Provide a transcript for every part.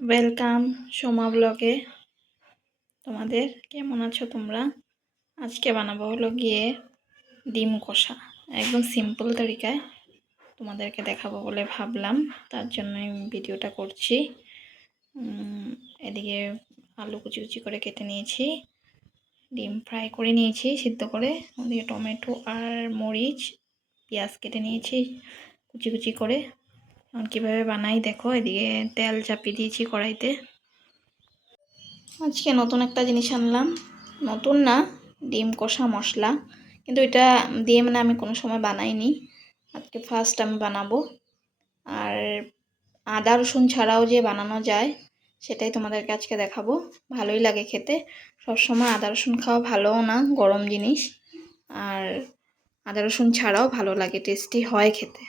Welcome Soma ব্লগে। তোমাদের কেমন আছো তোমরা? আজকে বানাবো হলো গিয়ে ডিম কষা, একদম সিম্পল তরিকায় তোমাদেরকে দেখাবো বলে ভাবলাম, তার জন্য ভিডিওটা করছি। এদিকে আলু কুচি কুচি করে কেটে নিয়েছি, ডিম ফ্রাই করে নিয়েছি সিদ্ধ করে, ওদিকে টমেটো আর মরিচ পেঁয়াজ কেটে নিয়েছি কুচি কুচি করে। কীভাবে বানাই দেখো, এদিকে তেল চাপিয়ে দিয়েছি কড়াইতে। আজকে নতুন একটা জিনিস আনলাম, নতুন না, ডিম কষা মশলা, কিন্তু এটা দিয়ে আমি কোনো সময় বানাইনি, আজকে ফার্স্ট আমি বানাবো। আর আদা রসুন ছাড়াও যে বানানো যায় সেটাই তোমাদেরকে আজকে দেখাবো। ভালোই লাগে খেতে, সবসময় আদা রসুন খাওয়া ভালোও না, গরম জিনিস, আর আদা রসুন ছাড়াও ভালো লাগে, টেস্টি হয় খেতে।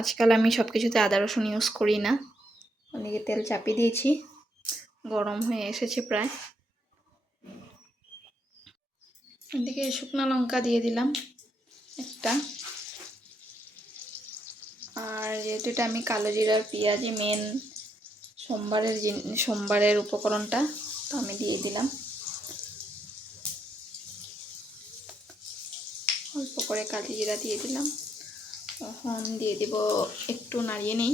আজকাল আমি সব কিছুতে আদা রসুন ইউজ করি না। ওদিকে তেল চাপিয়ে দিয়েছি, গরম হয়ে এসেছে প্রায়। এদিকে শুকনো লঙ্কা দিয়ে দিলাম একটা, আর যেহেতু এটা আমি কালো জিরার পেঁয়াজি মেন সোমবারের উপকরণটা, তো আমি দিয়ে দিলাম। অল্প করে কালো জিরা দিয়ে দিলাম। এখন দিয়ে দিব, একটু নাড়িয়ে নেই,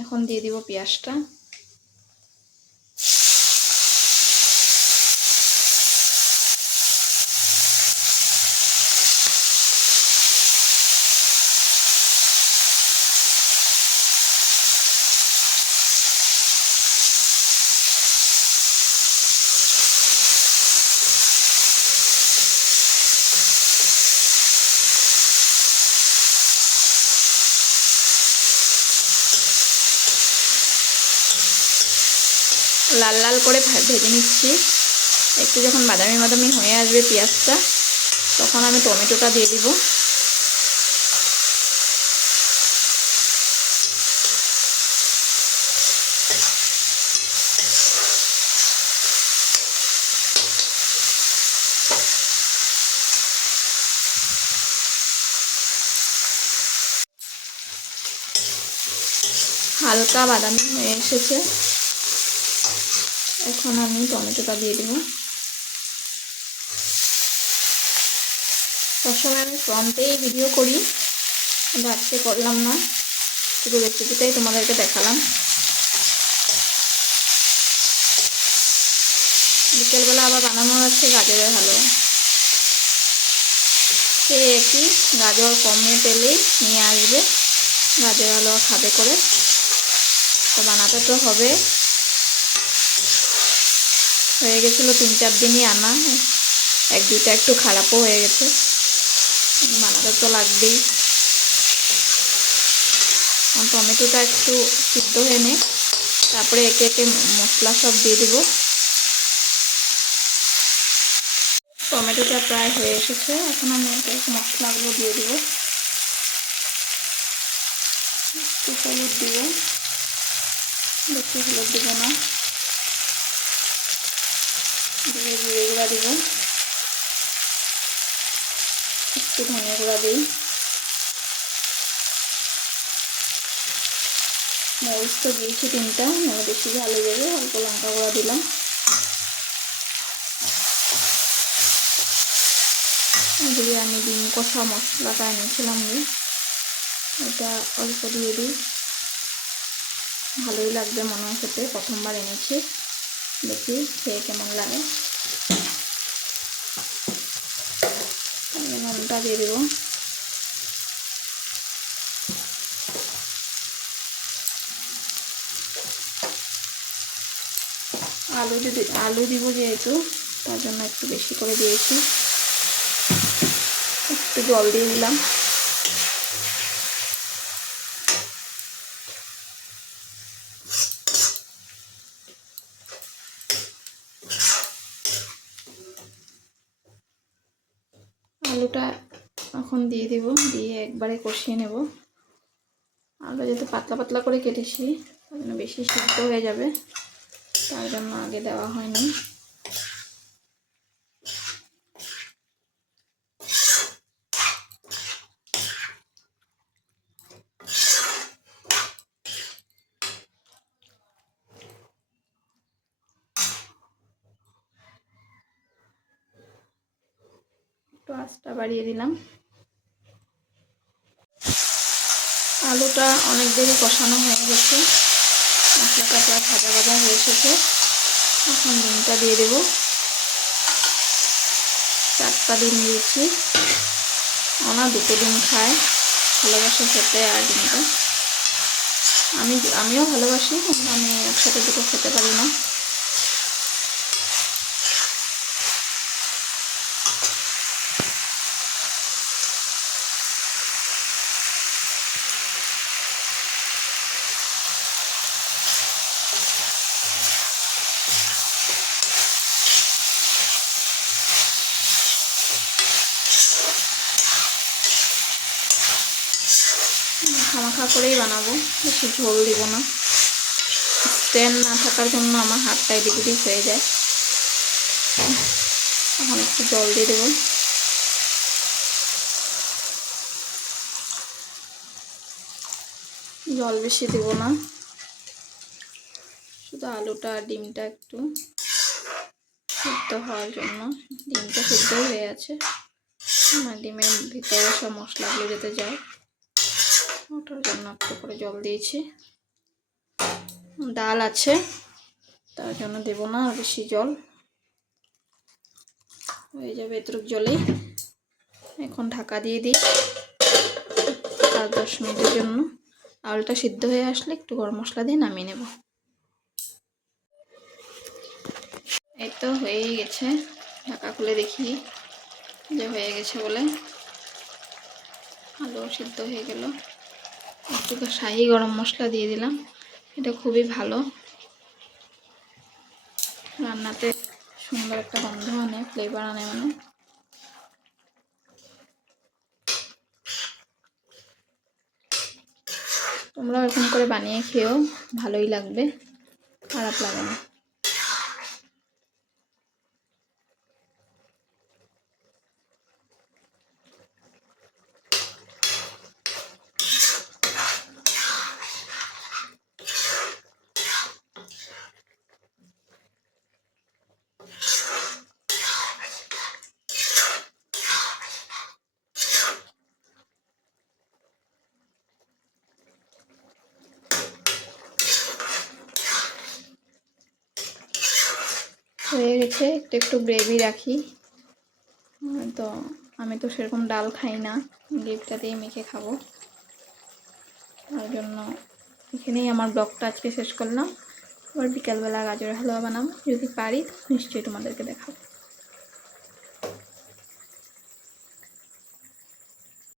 এখন দিয়ে দিব পেঁয়াজটা। লাল লাল করে ভেজে নিচ্ছি। একটু যখন বাদামি বাদামি হয়ে আসবে পেঁয়াজটা, তখন আমি টমেটোটা দিয়ে দিব। হালকা বাদামি হয়ে এসেছে, এখন আমি টমেটোটা দিয়ে দেব। সবসময় আমি ফ্রন্টেই ভিডিও করি, কিন্তু আজকে করলাম না, শুধু রেসিপিটাই তোমাদেরকে দেখালাম। বিকেলবেলা আবার বানানোর আছে গাজরের হালুয়া, সেই একই গাজর কমে পেলেই নিয়ে আসবে, গাজর হালুয়া খাবে করে, তো বানাতে তো হবে। হয়ে গেছিলো 3-4 দিনই আনা, এক দুইটা একটু খারাপও হয়ে গেছে, বানাতে তো লাগবেই। টমেটোটা একটু সিদ্ধ হয়ে নে, তারপরে একে একে মশলা সব দিয়ে দেব। টমেটোটা প্রায় হয়ে এসেছে, এখন আমি একে একে মশলাগুলো দিয়ে দেব। একটু হলুদ দিব, বেশি হলুদ দেবো না, দিয়ে জিরে গুঁড়া দিব, একটু ধনিয়া গুঁড়া দিই, মরিচ তো দিয়েছি 3টা, মানে বেশি ঝালে দেবে, অল্প লঙ্কা গুঁড়া দিলাম। এদিকে আমি ডিম কষা মশলাটা এনেছিলাম, এটা অল্প দিয়ে দিই, ভালোই লাগবে মনে হয় খেতে, প্রথমবার এনেছি, দেখি খেয়ে কেমন লাগে। নুনটা দিয়ে দেবো, আলু দিব যেহেতু, তার জন্য একটু বেশি করে দিয়েছি, একটু জল দিয়ে দিলাম। আলুটা এখন দিয়ে দিব, দিয়ে একবারে কষিয়ে নেব। আলু যেহেতু পাতলা পাতলা করে কেটেছি, তার জন্য বেশি সিদ্ধ হয়ে যাবে, তার জন্য আগে দেওয়া হয়নি। একটু আঁচটা বাড়িয়ে দিলাম। আলুটা অনেক দেরি কষানো হয়ে গেছে, মশলাটা প্রায় ভাজা ভাজা হয়ে এসেছে। এখন ডিমটা দিয়ে দেব। 4টা ডিম দিয়েছি। ওনা 2টো ডিম খায়, ভালোবাসে খেতে। আর ডিমটা আমিও ভালোবাসি, কিন্তু আমি একসাথে 2টো খেতে পারি না। মাখা করেই বানাবো, বেশি ঝোল দিব না। স্ট্যান্ড না থাকার জন্য আমার হাতটা এদিক ওদিক হয়ে যায়। এখন একটু জল দিয়ে দেবো। জল বেশি দেব না, শুধু আলুটা আর ডিমটা একটু সিদ্ধ হওয়ার জন্য। ডিমটা সিদ্ধ হয়ে আছে, ডিমের ভিতরে সব মশলাগুলো যেতে যায়, ওটার জন্য একটু করে জল দিয়েছি। ডাল আছে, তার জন্য দেব না আর বেশি জল, হয়ে যাবে এতটুক জলেই। এখন ঢাকা দিয়ে দিই 5-10 মিনিটের জন্য। আলুটা সিদ্ধ হয়ে আসলে একটু গরম মশলা দিয়ে নামিয়ে নেব। এই তো হয়েই গেছে, ঢাকা খুলে দেখি যে হয়ে গেছে বলে। আলু সিদ্ধ হয়ে গেল। একটু শাহি গরম মশলা দিয়ে দিলাম, এটা খুবই ভালো, রান্নাতে সুন্দর একটা গন্ধ আনে, ফ্লেভার আনে। মানে তোমরাও এরকম করে বানিয়ে খেও, ভালোই লাগবে, খারাপ লাগে না। হয়ে গেছে, একটু গ্রেভি রাখি। তো আমি তো সেরকম ডাল খাই না, গ্রেভিটা দিয়ে মেখে খাবো, তার জন্য এখানেই আমার ব্লগটা আজকে শেষ করলাম। আবার বিকালবেলা গাজরের হালুয়া বানাবো, যদি পারি নিশ্চয়ই তোমাদেরকে দেখাবো।